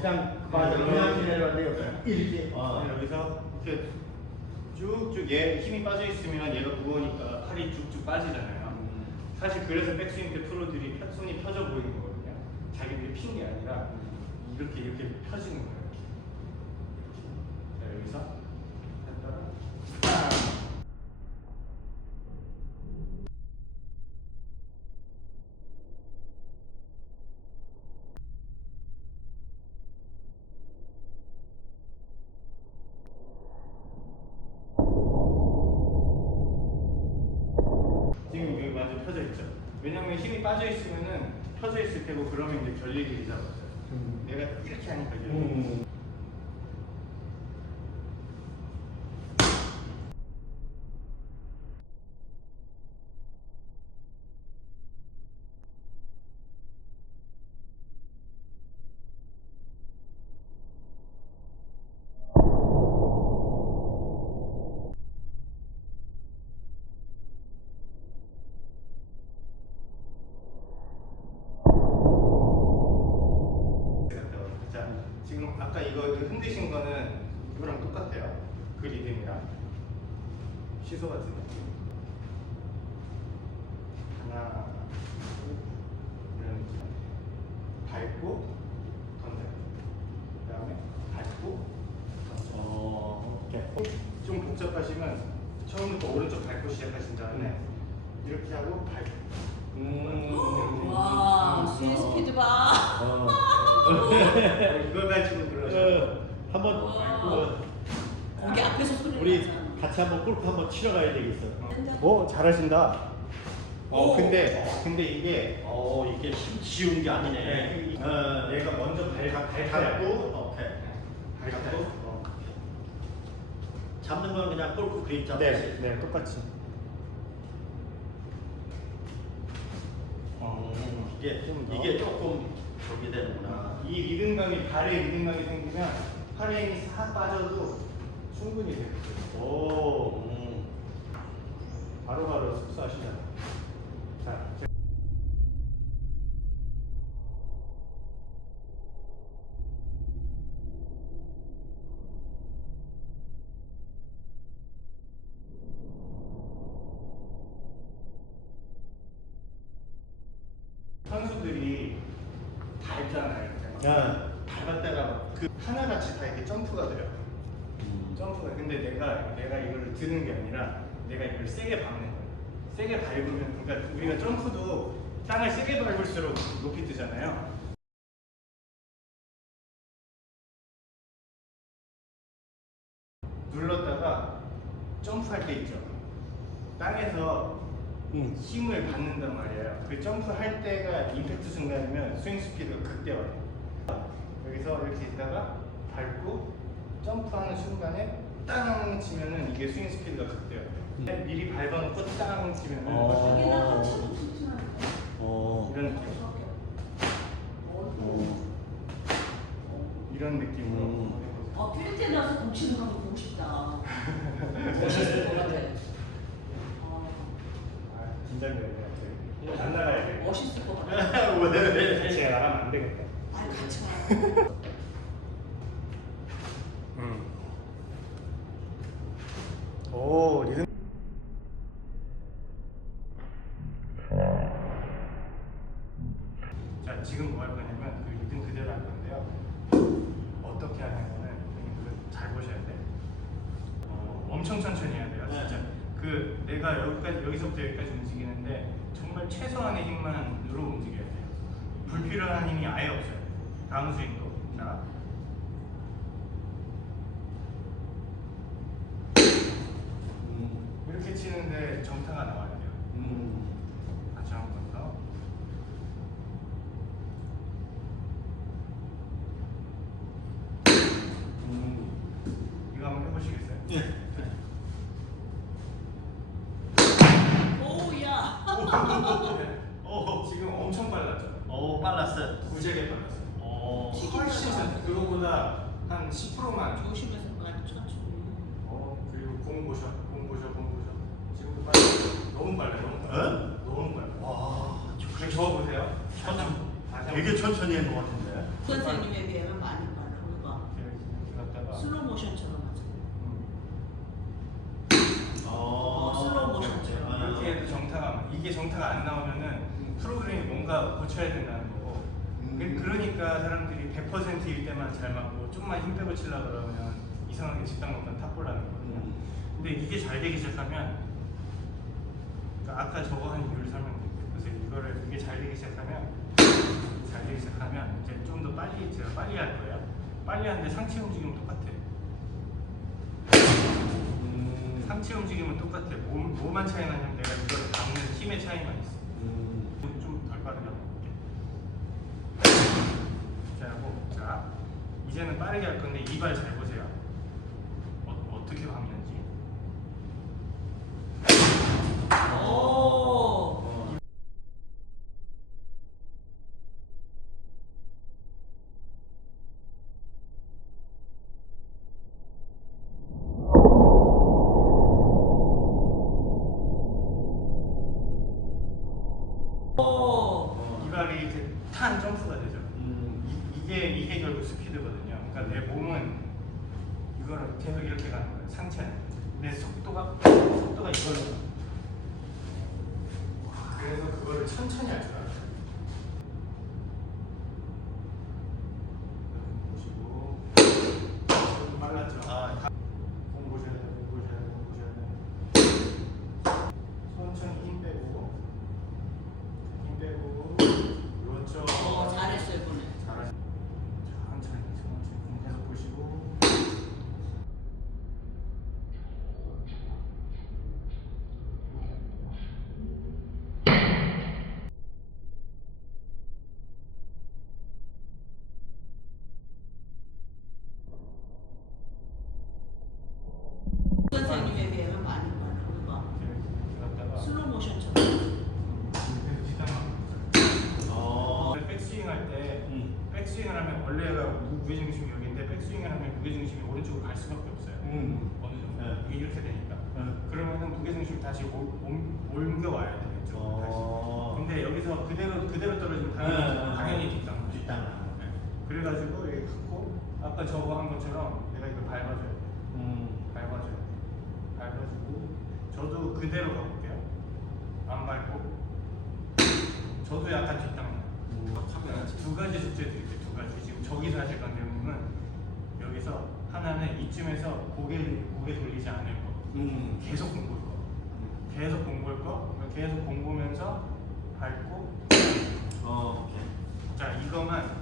그냥 맞아. 네. 그냥 내려왔는데 이렇게. 아. 네, 여기서 이렇게 쭉쭉 얘 힘이 빠져 있으면 얘가 무거우니까 팔이 쭉쭉 빠지잖아요. 사실 그래서 백스윙 때 프로들이 펴- 손이 펴져 보이는 거거든요. 자기들이 핀 게 아니라 이렇게 이렇게 펴지는 거예요. 자 여기서 했다가 딱. 지금 여기 완전 펴져 있죠. 왜냐면 힘이 빠져 있으면은 펴져 있을 테고 그러면 이제 결리기 잡았어요. 음. 내가 이렇게 하니까 음. 자, 지금 아까 이거 흔드신 거는 이거랑 똑같아요. 그 리듬이랑 시소 같은 느낌. 하나, 둘, 이런 느낌. 밟고 던져요. 그 다음에 밟고 던져. 어, 오케이. 좀 복잡하시면 처음부터 오른쪽 밟고 시작하신 다음에 이렇게 하고 밟고. 음. 와, 스윙 스피드 봐. 어. 이걸 가지고 그러죠. 어, 한번 와. 거기 앞에서 소리 우리 나잖아. 같이 한번 골프 한번 치러 가야 되겠어. 오 잘하신다. 어 오. 근데 근데 이게 어, 이게 쉬- 쉬운 게 아니네. 네, 어, 얘가 먼저 밟, 밟고 오케이. 밟고 어. 잡는 건 그냥 골프 그립 잡듯이. 네, 네 똑같이. 어, 이게 좀 더. 이게 조금 저기 되는구나. 이 리듬감이 발에 리듬감이 생기면 팔에 힘이 싹 빠져도 충분히 돼요. 오, 음. 바로바로 습수하시잖아요. 자, 제- 선수들이 밟잖아요. 이렇게. 아. 밟았다가 그 하나같이 다 이렇게 점프가 돼요. 음. 점프가 근데 내가 내가 이걸 드는 게 아니라 내가 이걸 세게 밟는 거야. 세게 밟으면 그러니까 우리가 점프도 땅을 세게 밟을수록 높이 뜨잖아요. 눌렀다가 점프할 때 있죠. 땅에서 음. 힘을 받는단 말이에요. 그 점프할 때가 임팩트 순간이면 스윙 스피드가 극대화돼요. 여기서 이렇게 있다가 밟고 점프하는 순간에 땅 치면은 이게 스윙 스피드가 극대화돼요. 미리 밟아놓고 땅 치면은 어. 한참 튼튼한데. 어. 이런 느낌. 어. 이런 느낌으로 음. 어, 필리핀 나서 동치는 거 보고 싶다. 멋있을 것 같아. 어, 아, 긴장되네. 갑자기. 안 나가야 돼. 멋있을 것 같아. 왜? 왜? 제가 나가면 안 되겠다. 아, 같이 가. 오 리듬. 자 지금 뭐 할 거냐면 그 리듬 그대로 할 건데요. 어떻게 하냐면은 잘 보셔야 돼. 어, 엄청 천천히 해야 돼요. 네. 진짜. 그 내가 여기까지 여기서부터 여기까지 움직이는데 정말 최소한의 힘만 누로 움직여야 돼요. 불필요한 힘이 아예 없어요. 다음 스윙도. 자. 음. 이렇게 치는데 정타가 나와야 돼요. 음. 다시 한 번 더. 음. 이거 한번 해보시겠어요? 예. 오야. 오, 지금 엄청 빨랐죠? 어, 빨랐어요. 무지하게 빨랐어요. 어. 훨씬 잘, 그거보다 한 10%만. 조심해서 많이 천천히. 어, 그리고 공 보셔, 너무 빨라, 너무 빨라. 어? 너무 빨라. 와, 그렇게 저어보세요. 천천히. 다시 되게. 천천히 한 것 같은데. 선생님에 비하면 많이 빨라. 그러니까 이렇게 갔다가 슬로 모션처럼 하죠. 음. 어, 슬로우 모션처럼. 이렇게 해도 정타가 이게 정타가 안 나오면은 프로그램이 뭔가 고쳐야 된다는 거고 음. 그- 그러니까 사람들이 100%일 때만 잘 맞고 좀만 힘 빼고 치려 그러면 이상하게 직당 높은 탑볼라는 거거든요 음. 근데 이게 잘 되기 시작하면 그러니까 아까 저거 한 이유를 설명드릴게요 그래서 이거를 이게 잘 되기 시작하면 잘 되기 시작하면 이제 좀 더 빨리 제가 빨리 할 거예요 빨리 하는데 상체 움직임은 똑같아요 음. 상체 움직임은 똑같아. 몸, 뭐만 차이 나냐면 내가 이걸 잡는 힘의 차이만 있어. 음. 좀덜 빠르게 한번 볼게. 이렇게 하고, 자, 이제는 빠르게 할 건데 이발 잘 보세요. 어, 어떻게 박는지. 오. 어. 오. 이 발이 이제 탄 점프가 되죠. 음. 이, 이게 이게 결국 스피드거든요. 그러니까 내 몸은 이거를 계속 이렇게 가는 거예요. 상체는. 내 속도가 속도가 이걸로. 가. 그래서 그거를 천천히 할 줄 알아요. 보시고 좀 빨랐죠. 아, 다- 공 보셔야 돼요. 공 보셔야 돼요. 공 보셔야 돼요. 천천히 힘 빼고 힘 빼고 그렇죠. 어, 잘했어요, 이번에. 잘하시. 천천히 천천히 공 계속 보시고. 선생님에 비하면 많이 빨라. 그러니까 이렇게 갔다가 슬로 모션처럼. 계속 뒷땅 어. 백스윙 할 때 음. 백스윙을 하면 원래가 무- 무게중심이 여기인데 백스윙을 하면 무게 중심이 오른쪽으로 갈 수밖에 없어요. 음. 어느 정도 네. 이게 이렇게 되니까. 네. 그러면은 무게 중심이 다시 올- 옮- 옮겨와야 돼요. 이쪽으로 어. 다시. 근데 여기서 그대로 그대로 떨어지면 네, 당연히 네, 네. 당연히 뒷땅. 뒷땅. 네. 그래가지고 여기 갖고 아까 저거 한 것처럼 내가 이거 밟아줘야 돼. 음. 밟아줘야 돼. 밟아주고 저도 그대로 가볼게요. 안 밟고 저도 약간 뒷땅. 음. 두 가지 숙제 드릴게요. 두 가지. 지금 저기서 하실 이쯤에서 고개 고개 돌리지 않을 거. 음. 계속 공부할 거. 계속 공부할 거. 그러니까 계속 공부면서 밟고. 어, 오케이. 자, 이거만